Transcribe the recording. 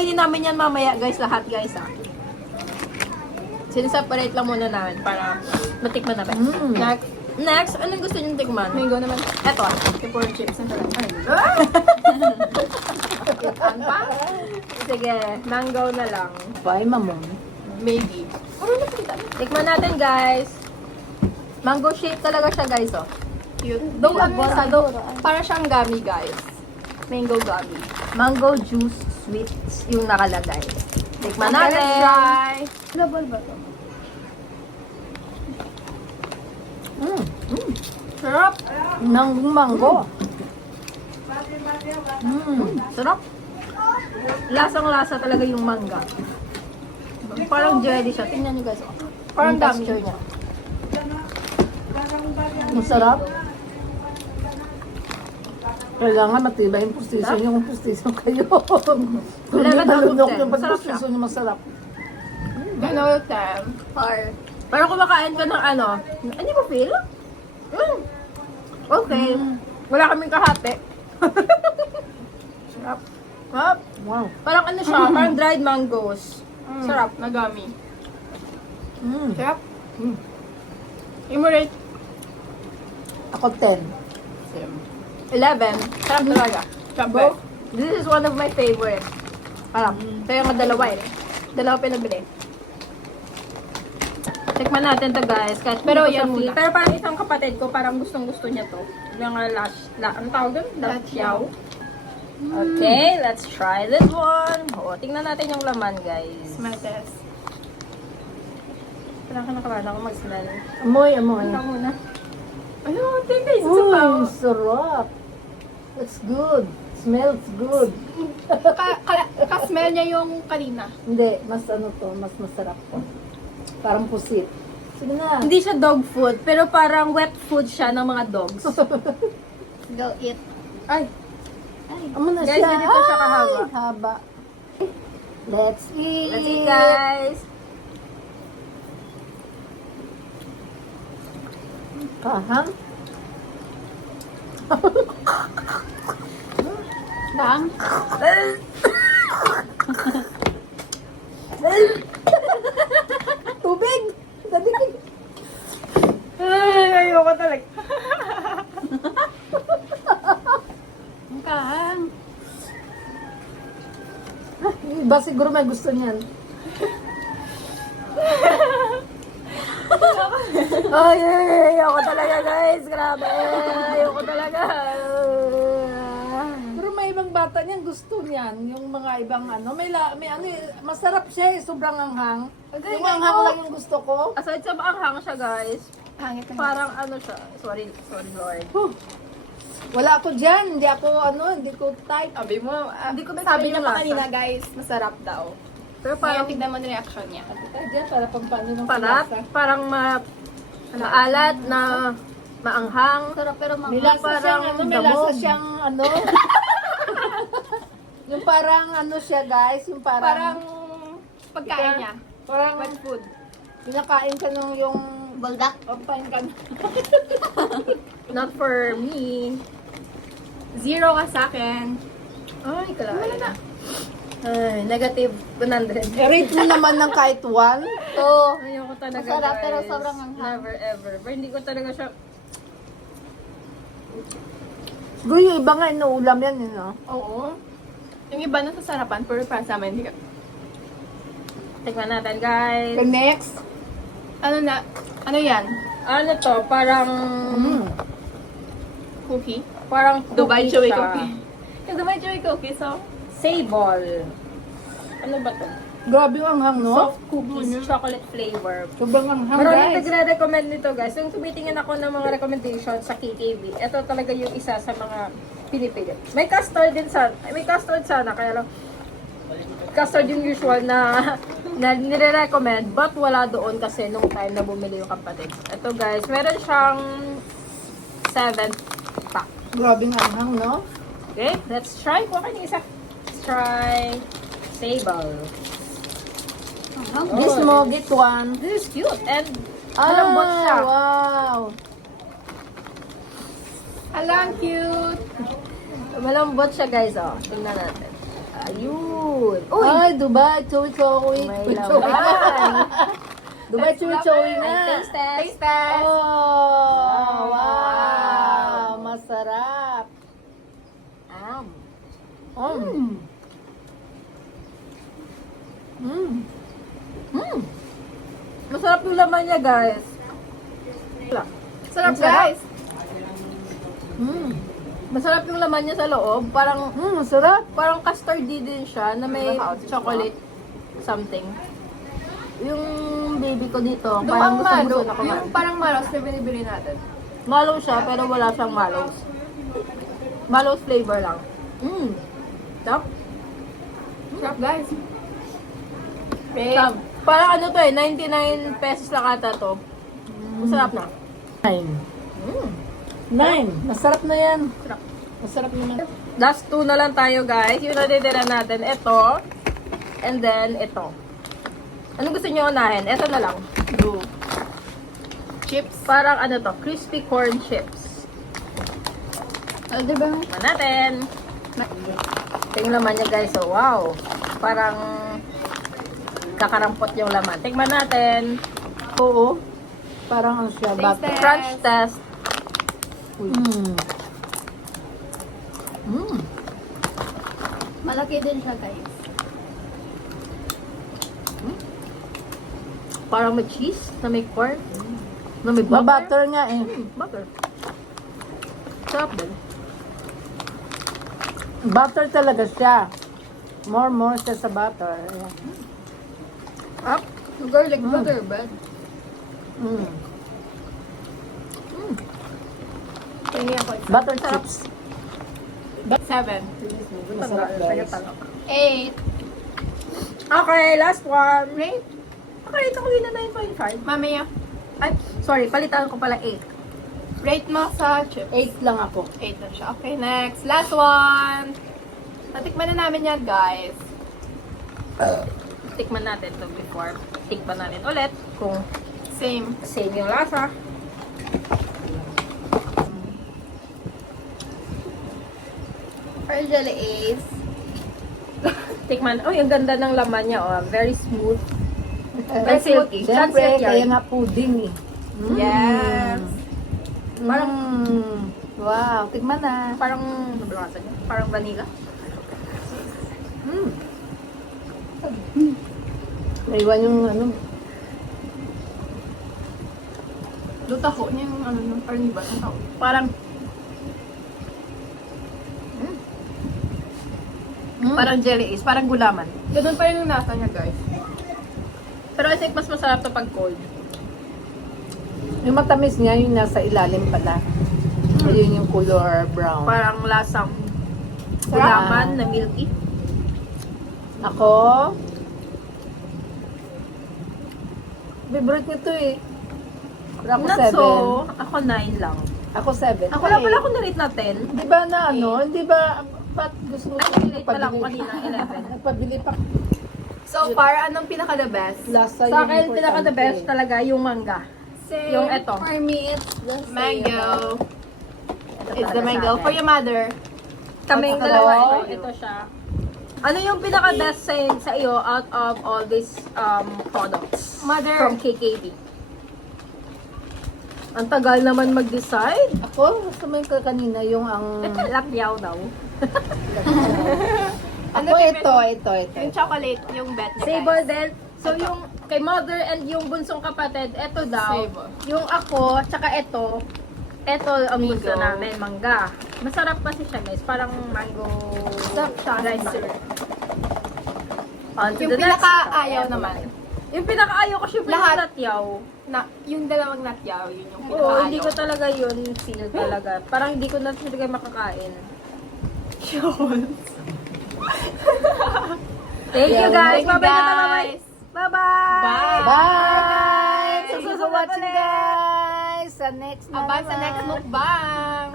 Kakainin namin yan mamaya guys, lahat guys ah. Sineseparate lang muna namin para matikman namin. Next, anong gusto niyong tikman? Mango naman. Eto. Yung pork chips. Ang sarap. Ay. Ano pa? Sige, mango na lang. Bye, mamon. Maybe. Tikman natin guys. Mango shape talaga siya guys oh. Cute. Though para siyang gummy guys. Mango gummy. Mango juice sweets yung nakalagay. Tikman natin. Let's try. Double ba ito? Sarap. Mango. Sarap. Lasang-lasa talaga yung mangga. Parang jelly siya. Tingnan niyo guys. Oh. Parang Yung dami. texture niya. Masarap. Kailangan matibay yung postisyon niyo kung postisyon kayo. Kung hindi 11 out of malunok 10. yung Masarap postisyon niyo, masarap. Ano time? Or, parang kumakain ka ng ano. Hindi mo feel? Okay. Wala kaming kahati. Sarap. Sarap. Wow. Parang ano siya, parang dried mangoes. Sarap. Na gummy. Mm. Sarap. Yung mo rate? Ako 10. 11. Sarap talaga. Siyempre. Both. This is one of my favorite. Parang, kaya nga dalawa eh. Dalawa pinabili. Tikman natin to guys. Kahit Pero hindi ko yan siya muna. feel. Pero parang isang kapatid ko, parang gustong gusto niya to. Yung ang tawag doon? Lachiao. Okay, let's try this one. O, tingnan natin yung laman guys. Smell test. Parang ka nakabahan ako mag-smell. Amoy. Ikaw muna. Ayun, tingnan yung Uy, sabaw. sarap. It's good. Smells good. Ka-smell niya yung kanina. Hindi, mas ano to, mas masarap to. Parang pusit. Sige na. Hindi siya dog food, pero parang wet food siya ng mga dogs. Go eat. Ay, Amo na guys, siya. ganito siya kahaba. Ay, haba. Let's eat. Let's eat guys. Kahang. Lang. Tubig. Dali. Ay, ayoko talaga. Ang kahang. Iba siguro may gusto niyan. Ay, ayoko talaga guys. Grabe. Ayoko talaga. Pero may ibang bata niyan gusto niyan. Yung mga ibang ano, may ano, masarap siya eh, sobrang anghang. Yung anghang lang yung gusto ko. Aside sa maanghang siya guys, Hangit na. parang ano siya. Sorry Lord. Wala ako dyan, hindi ko type. Sabi mo, Hindi ko sabi niya yung pa lasa. kanina guys, masarap daw. Pero Parang parang tignan mo na reaction niya. Tayo dyan, para pampano ng palat, parang maalat na maanghang. Sarap pero May lasa parang siyang ano, may damog. lasa siyang ano. Yung parang ano siya guys, yung Parang parang pagkain niya. parang Wet food. pinakain ka nung yung Baldak. pampain ka. Not for me. 0 ka sa akin. Ay, wala na. Ay, negative 100. Rate mo naman ng kahit 1. Oo. Ayoko talaga Masarap, guys. pero sobrang anghang. Never ever. Pero hindi ko talaga siya... Guy, yung iba nga inuulam yan, yun, no? Oo. Yung iba na sa sarapan, pero para sa amin, hindi ka. Tingnan natin guys. The next. Ano yan? Ano to? Parang... Cookie? Parang Dubai cookie Chewy siya. cookie. Yung Dubai Chewy cookie, so... Sable. Ano ba to? Grabe yung anghang, no? Soft cookies, chocolate flavor. Sobrang anghang, Maraming guys. nagre-recommend nito guys. Yung tumitingin ako ng mga recommendations sa KKB, ito talaga yung isa sa mga pinipili. May custard din sana. May custard sana, kaya lang custard yung usual na nire-recommend, but wala doon kasi nung time na bumili yung kapatid. Ito guys, meron siyang 7 pack. Grabe yung anghang, no? Okay, let's try. Kuha kayo ng isa. Let's try Sable. This mo, get one. This is cute and malambot siya. Wow. Alang cute! Malambot siya guys, oh. Tingnan natin. Ayun. food. Uy! Ay, Dubai, chewy chewy. May laman. Dubai, chewy chewy Ay, na. taste test. Taste test! Oh, wow. Masarap. Mm. Masarap yung laman niya, guys. Sarap, Ang sarap. guys! Masarap yung laman niya sa loob. Parang Masarap. parang custardy din siya na may chocolate something. Yung baby ko dito, parang Parang malo. gusto na kumain. Yung parang malos na binibili natin. Mallow siya, pero wala siyang mallows. Mallows flavor lang. Sarap. Sarap, guys. Sarap. Parang ano to eh, 99 pesos lang ata to. Masarap na. 9. Masarap na yan. Sarap. Masarap naman. Last two na lang tayo, guys. Yung natitira natin, ito. And then, ito. Ano gusto nyo unahin? Ito na lang. Blue. Chips. Parang ano to, crispy corn chips. Diba? Tikman natin. Ito yung laman niya, guys. So, wow. Parang kakarampot yung laman. Tikman natin. Oo. Parang ano siya, Taste butter. test. Crunch test. Malaki din siya, guys. Parang may cheese na may corn. Na may butter. Mabutter nga eh. Butter. Sarap din. Butter talaga siya. More siya sa butter. Ayan. Up. Garlic butter bread. Tingin ako. Butter chips. 7. Masarap, guys. 8. Okay, last one. Rate? Okay, ito ko yun na 9.5. Mamaya. Ay, sorry, palitan ko pala 8. Rate mo sa chips. 8 lang ako. 8 na siya. Okay, next. Last one. Natikman na namin yan, guys. Tikman natin to before. Tikman natin ulit kung Same. same yung lasa. Pearl Jelly Ace. Tikman. Oh, yung ganda ng laman niya. Oh. Very smooth. Very silky. Siyempre, Sunset kaya yarn. nga pudding eh. Yes. Parang, Wow, tigman na. parang, ano ba lasa niya? Parang vanilla. Naiwan yung ano. Lutaho niya yung ano, parang iba ng tao. Parang, parang jelly is. Parang gulaman. Ganun pa rin yung nasa niya, guys. Pero I think mas masarap to pag cold. Yung matamis niya, yung nasa ilalim pala. Ayun yung color brown. Parang lasang gulaman na milky. Ako, favorite nito eh. Pero ako Not 7. so, ako 9 lang. Ako 7. Ako wala pala ako na-rate na 10. Di ba na ano? Di ba, ba't gusto mo Ay, pala ako kanina, 11. Nagpabili pa. So far, anong pinaka-the best? Lasa Sa akin, yung pinaka the best importante. talaga yung mangga. Same. Yung eto. For me, it's the mango. Ito It's talaga the sa mango. akin. For your mother. Kaming Ito. dalawa, ito siya. Ano yung pinaka best sa iyo out of all these products? Mother. From KKB. Ang tagal naman mag-decide. Ako, gusto mo yung kanina, yung ang... Ito, lapyaw daw. Ano Ako, favorite? ito. Yung chocolate, yung bet niya, Sable guys. din. So, yung kay mother and yung bunsong kapatid, ito daw. Sable. Yung ako, tsaka ito ang gusto Mango. namin, mangga. Masarap kasi siya, guys. Parang mango Sarap siya. rice syrup. On to Yung the next. pinaka-ayaw naman. Yung pinaka-ayaw ko siya Lahat. pinaka-latyaw. Na, yung dalawang natyaw, yun yung Oo, pinaka-ayaw. hindi ko talaga yun feel talaga. Parang hindi ko na talaga makakain. Thank you Yeah, guys. thank you, Bye-bye na guys. guys. Bye-bye. Bye. Bye! Sa Thank you for susunod watching, ulit. guys! Sa next na Abang sa naman. next mukbang.